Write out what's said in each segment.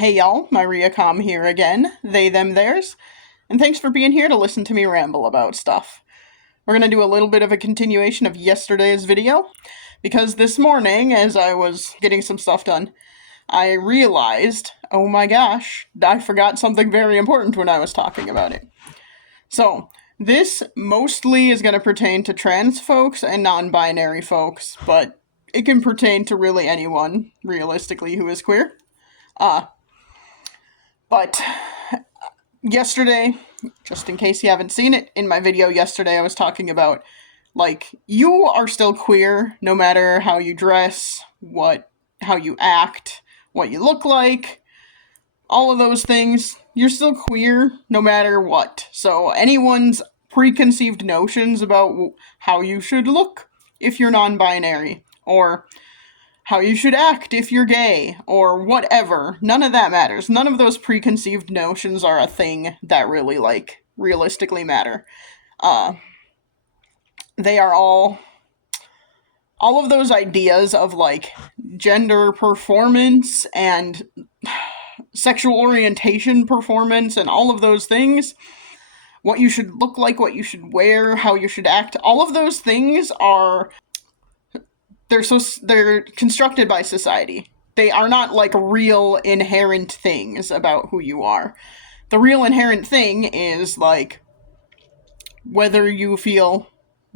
Hey y'all, Maria here again, they, them, theirs, and thanks for being here to listen to me ramble about stuff. We're gonna do a little bit of a continuation of yesterday's video, because this morning, as I was getting some stuff done, I realized, oh my gosh, I forgot something very important when I was talking about it. So, this mostly is gonna pertain to trans folks and non-binary folks, but it can pertain to really anyone, realistically, who is queer. But yesterday, just in case you haven't seen it, in my video yesterday I was talking about, like, you are still queer no matter how you dress, how you act, what you look like, all of those things. You're still queer no matter what. So anyone's preconceived notions about how you should look if you're non-binary, or how you should act if you're gay, or whatever. None of that matters. None of those preconceived notions are a thing that really, realistically matter. They are all of those ideas of, gender performance and sexual orientation performance and all of those things. What you should look like, what you should wear, how you should act. All of those things they're constructed by society. They are not real inherent things about who you are. The real inherent thing is whether you feel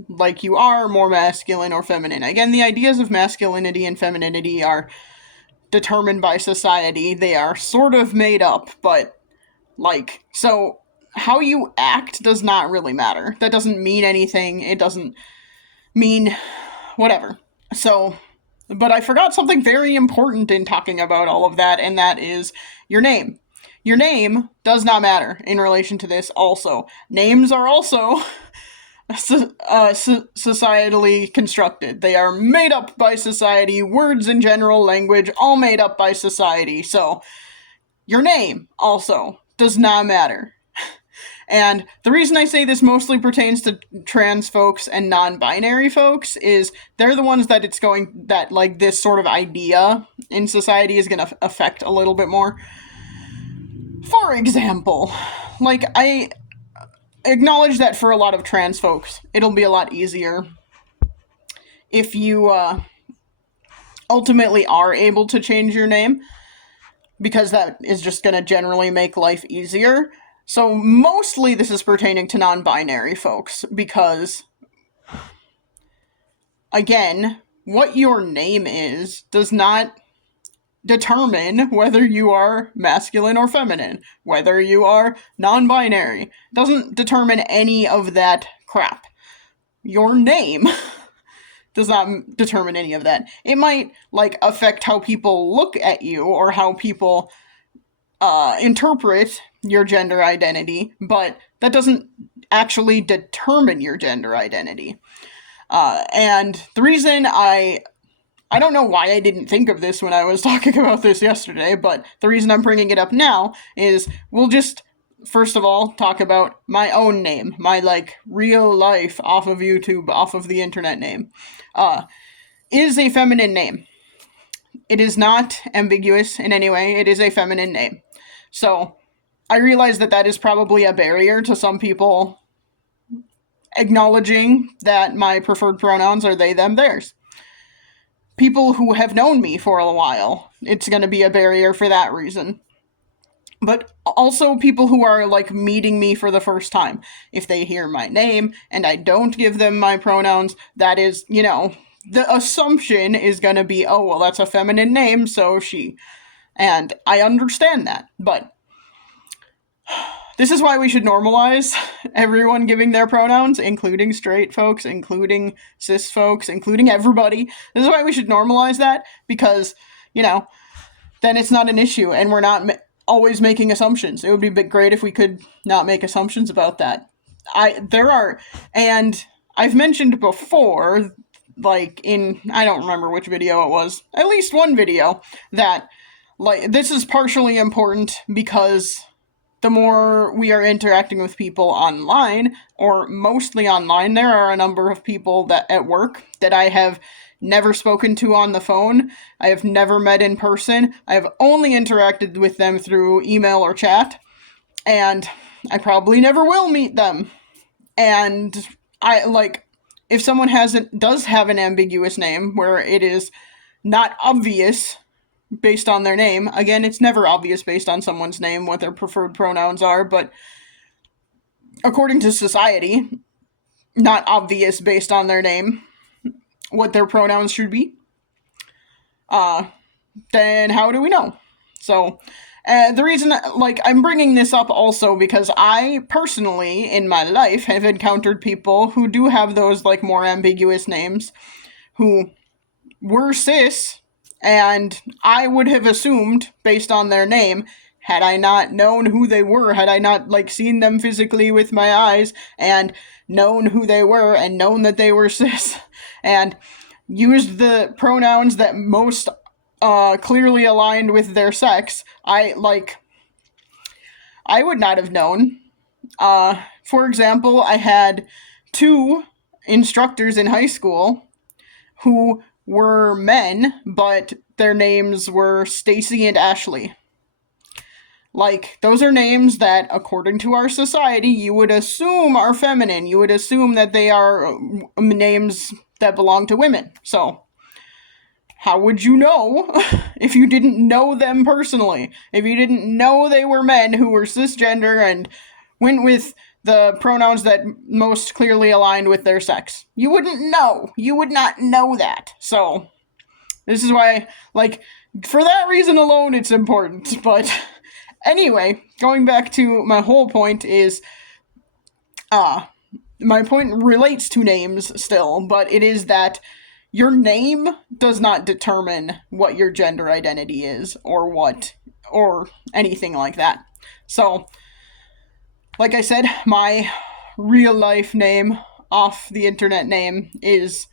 like you are more masculine or feminine. Again, the ideas of masculinity and femininity are determined by society. They are sort of made up, but so how you act does not really matter. That doesn't mean anything. It doesn't mean whatever. So, but I forgot something very important in talking about all of that, and that is your name. Your name does not matter in relation to this also. Names are also societally constructed. They are made up by society. Words in general, language, all made up by society. So, your name also does not matter. And the reason I say this mostly pertains to trans folks and non-binary folks is they're the ones that this sort of idea in society is going to affect a little bit more. For example, I acknowledge that for a lot of trans folks, it'll be a lot easier if you ultimately are able to change your name, because that is just going to generally make life easier. So mostly this is pertaining to non-binary folks, because, again, what your name is does not determine whether you are masculine or feminine, whether you are non-binary. It doesn't determine any of that crap. Your name does not determine any of that. It might, affect how people look at you, or how people interpret your gender identity, but that doesn't actually determine your gender identity. And the reason I don't know why I didn't think of this when I was talking about this yesterday, but the reason I'm bringing it up now is we'll just, first of all, talk about my own name, my, real life, off of YouTube, off of the internet name, is a feminine name. It is not ambiguous in any way. It is a feminine name. So, I realize that is probably a barrier to some people acknowledging that my preferred pronouns are they, them, theirs. People who have known me for a while, it's going to be a barrier for that reason. But also people who are, meeting me for the first time. If they hear my name and I don't give them my pronouns, that is, the assumption is going to be, oh, well, that's a feminine name, so she. And I understand that, but this is why we should normalize everyone giving their pronouns, including straight folks, including cis folks, including everybody. This is why we should normalize that, because, then it's not an issue, and we're not always making assumptions. It would be great if we could not make assumptions about that. And I've mentioned before, in, I don't remember which video it was, at least one video, that, this is partially important because the more we are interacting with people online, or mostly online. There are a number of people that at work that I have never spoken to on the phone. I have never met in person. I have only interacted with them through email or chat, and I probably never will meet them. And I like, if someone does have an ambiguous name where it is not obvious based on their name. Again, it's never obvious based on someone's name what their preferred pronouns are, but according to society, not obvious based on their name what their pronouns should be. Then how do we know? So, the reason, I'm bringing this up also because I personally, in my life, have encountered people who do have those, more ambiguous names, who were cis, and I would have assumed, based on their name, had I not known who they were, had I not, seen them physically with my eyes, and known who they were, and known that they were cis, and used the pronouns that most clearly aligned with their sex, I would not have known. For example, I had 2 instructors in high school who were men, but their names were Stacy and Ashley. Those are names that, according to our society, you would assume are feminine. You would assume that they are names that belong to women. So, how would you know if you didn't know them personally? If you didn't know they were men who were cisgender and went with the pronouns that most clearly aligned with their sex? You wouldn't know. You would not know that. So, this is why, for that reason alone, it's important. But, anyway, going back to my whole point is, my point relates to names still, but it is that your name does not determine what your gender identity is, or anything like that. So, like I said, my real life name off the internet name is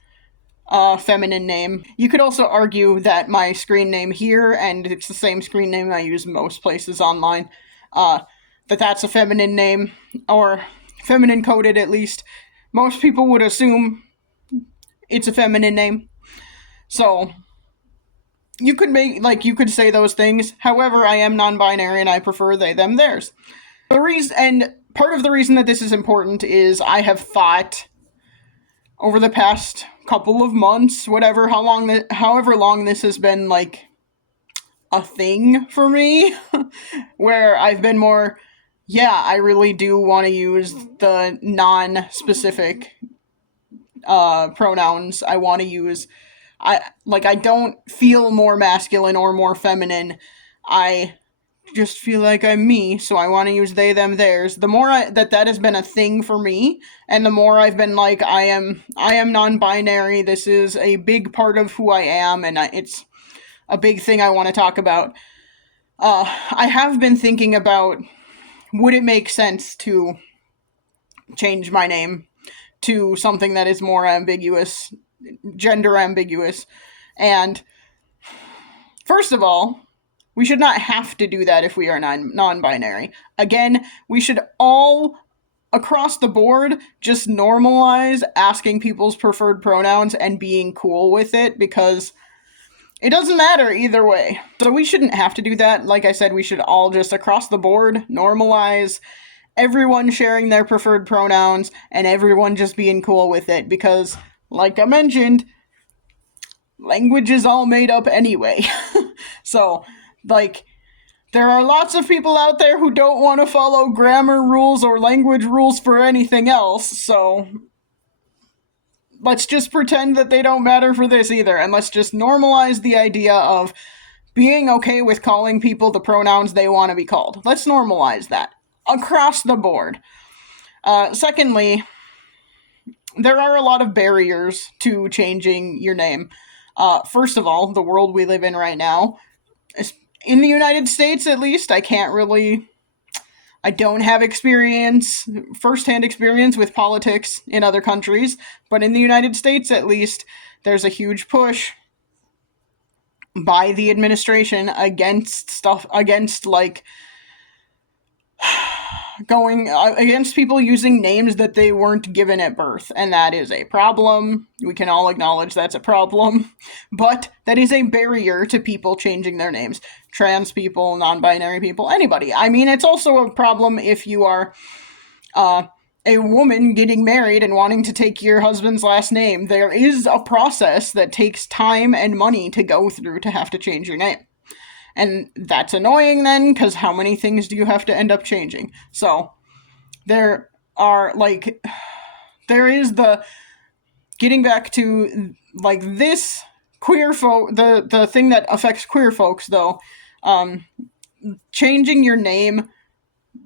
a feminine name. You could also argue that my screen name here, and it's the same screen name I use most places online, that's a feminine name, or feminine coded at least. Most people would assume it's a feminine name. So, you could say those things. However, I am non-binary and I prefer they, them, theirs. And part of the reason that this is important is I have thought over the past couple of months, however long this has been a thing for me, where I've been more, I really do want to use the non-specific pronouns. I want to use, I don't feel more masculine or more feminine. I just feel like I'm me, so I want to use they, them, theirs. The more that has been a thing for me, and the more I've been I am non-binary, this is a big part of who I am, and it's a big thing I want to talk about. I have been thinking about, would it make sense to change my name to something that is more ambiguous, gender ambiguous, and first of all, we should not have to do that if we are non-binary. Again, we should all, across the board, just normalize asking people's preferred pronouns and being cool with it, because it doesn't matter either way. So we shouldn't have to do that. Like I said, we should all just, across the board, normalize everyone sharing their preferred pronouns and everyone just being cool with it, because, like I mentioned, language is all made up anyway. So, there are lots of people out there who don't want to follow grammar rules or language rules for anything else, so let's just pretend that they don't matter for this either, and let's just normalize the idea of being okay with calling people the pronouns they want to be called. Let's normalize that across the board. Secondly, there are a lot of barriers to changing your name. First of all, the world we live in right now, in the United States at least, I don't have first-hand experience with politics in other countries, but in the United States at least, there's a huge push by the administration against going against people using names that they weren't given at birth, and that is a problem. We can all acknowledge that's a problem, but that is a barrier to people changing their names. Trans people, non-binary people, anybody. I mean, it's also a problem if you are a woman getting married and wanting to take your husband's last name. There is a process that takes time and money to go through to have to change your name. And that's annoying then, because how many things do you have to end up changing? So, there are, like, there is the, getting back to, like, this queer folk, the thing that affects queer folks, though, changing your name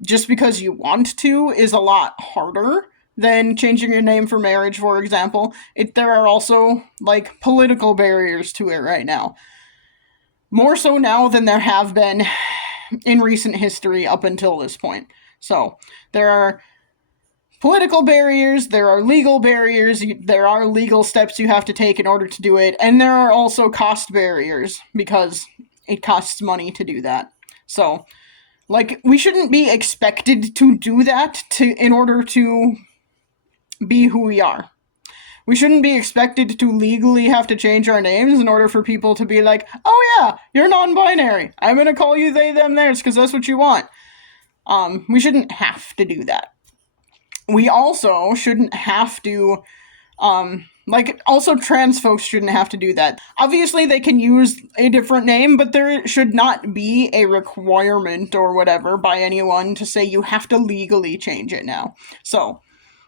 just because you want to is a lot harder than changing your name for marriage, for example. There are also, like, political barriers to it right now. More so now than there have been in recent history up until this point. So, there are political barriers, there are legal barriers, there are legal steps you have to take in order to do it, and there are also cost barriers, because it costs money to do that. So, like, we shouldn't be expected to do that in order to be who we are. We shouldn't be expected to legally have to change our names in order for people to be like, oh yeah, you're non-binary. I'm going to call you they, them, theirs because that's what you want. We shouldn't have to do that. We also shouldn't have to, also trans folks shouldn't have to do that. Obviously they can use a different name, but there should not be a requirement or whatever by anyone to say you have to legally change it now. So,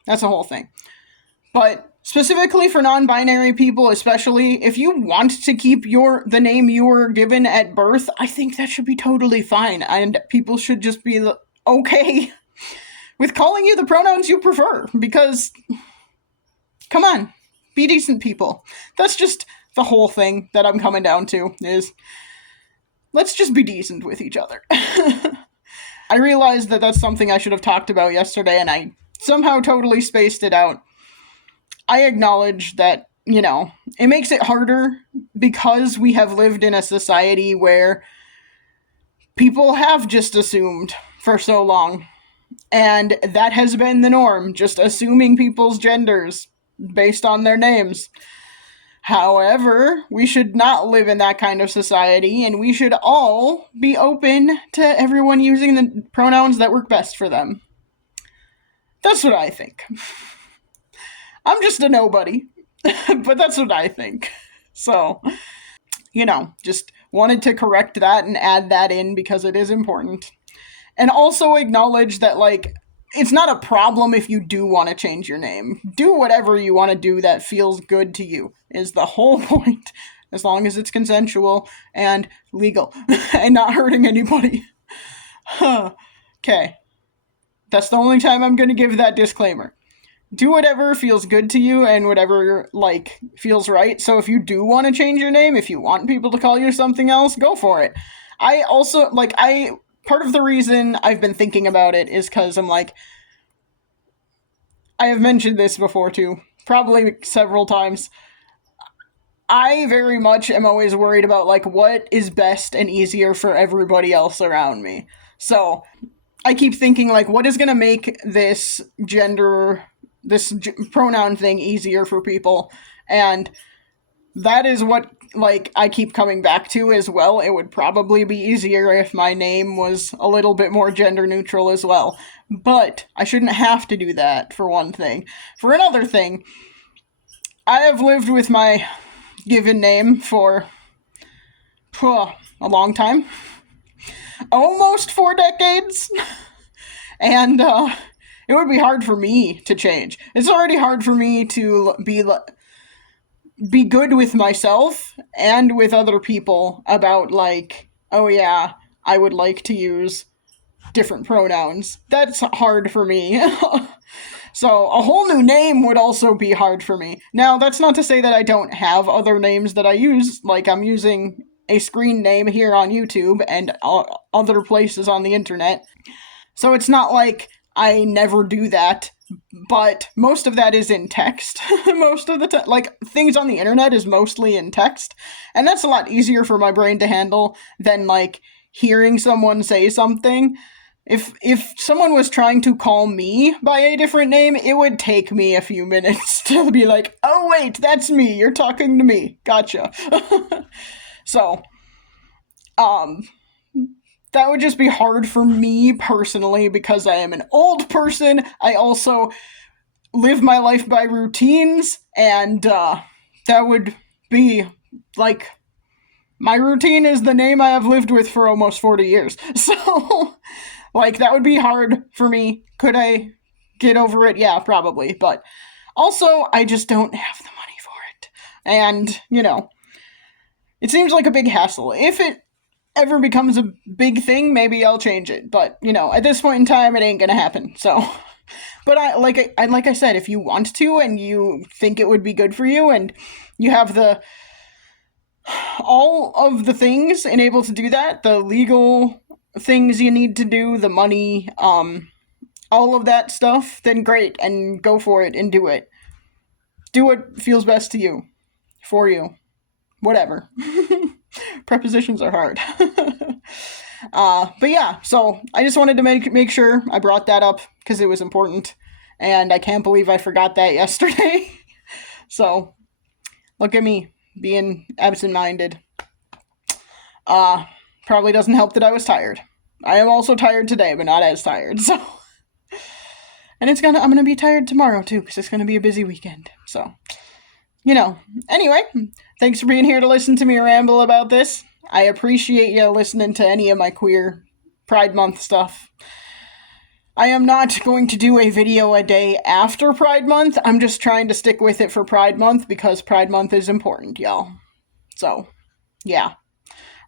that's a whole thing. But specifically for non-binary people, especially, if you want to keep the name you were given at birth, I think that should be totally fine, and people should just be okay with calling you the pronouns you prefer, because, come on, be decent people. That's just the whole thing that I'm coming down to, is let's just be decent with each other. I realized that that's something I should have talked about yesterday, and I somehow totally spaced it out. I acknowledge that, it makes it harder because we have lived in a society where people have just assumed for so long. And that has been the norm, just assuming people's genders based on their names. However, we should not live in that kind of society, and we should all be open to everyone using the pronouns that work best for them. That's what I think. I'm just a nobody, but that's what I think. So, just wanted to correct that and add that in because it is important. And also acknowledge that, it's not a problem if you do want to change your name. Do whatever you want to do that feels good to you, is the whole point. As long as it's consensual and legal and not hurting anybody. Okay. That's the only time I'm going to give that disclaimer. Do whatever feels good to you and whatever, feels right. So if you do want to change your name, if you want people to call you something else, go for it. I also, part of the reason I've been thinking about it is because I'm I have mentioned this before too, probably several times. I very much am always worried about, what is best and easier for everybody else around me. So I keep thinking, what is going to make this pronoun thing easier for people, and that is what, I keep coming back to as well. It would probably be easier if my name was a little bit more gender neutral as well, but I shouldn't have to do that, for one thing. For another thing, I have lived with my given name for a long time, almost 4 decades, and it would be hard for me to change. It's already hard for me to be good with myself and with other people about, oh yeah, I would like to use different pronouns. That's hard for me. So a whole new name would also be hard for me. Now, that's not to say that I don't have other names that I use. I'm using a screen name here on YouTube and other places on the internet. So it's not like I never do that, but most of that is in text. Most of the time, things on the internet is mostly in text, and that's a lot easier for my brain to handle than, hearing someone say something. if someone was trying to call me by a different name, it would take me a few minutes to be like, oh wait, that's me. You're talking to me. Gotcha. So, um, that would just be hard for me personally because I am an old person. I also live my life by routines, and that would be like my routine is the name I have lived with for almost 40 years. So, like, that would be hard for me. Could I get over it? Yeah, probably. But also, I just don't have the money for it. And, it seems like a big hassle. If it ever becomes a big thing, maybe I'll change it. But, at this point in time, it ain't gonna happen. So, but like I said, if you want to and you think it would be good for you and you have all of the things and able to do that, the legal things you need to do, the money, all of that stuff, then great, and go for it and do it. Do what feels best to you, for you, whatever. Prepositions are hard. But yeah, so I just wanted to make sure I brought that up because it was important, and I can't believe I forgot that yesterday. So, look at me being absent-minded. Probably doesn't help that I was tired. I am also tired today, but not as tired, so. And I'm gonna be tired tomorrow, too, because it's gonna be a busy weekend, so. Anyway, thanks for being here to listen to me ramble about this. I appreciate you listening to any of my queer Pride Month stuff. I am not going to do a video a day after Pride Month. I'm just trying to stick with it for Pride Month because Pride Month is important, y'all. So, yeah.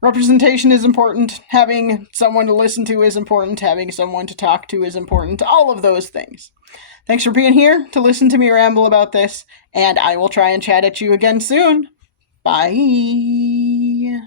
Representation is important. Having someone to listen to is important. Having someone to talk to is important. All of those things. Thanks for being here to listen to me ramble about this, and I will try and chat at you again soon. Bye.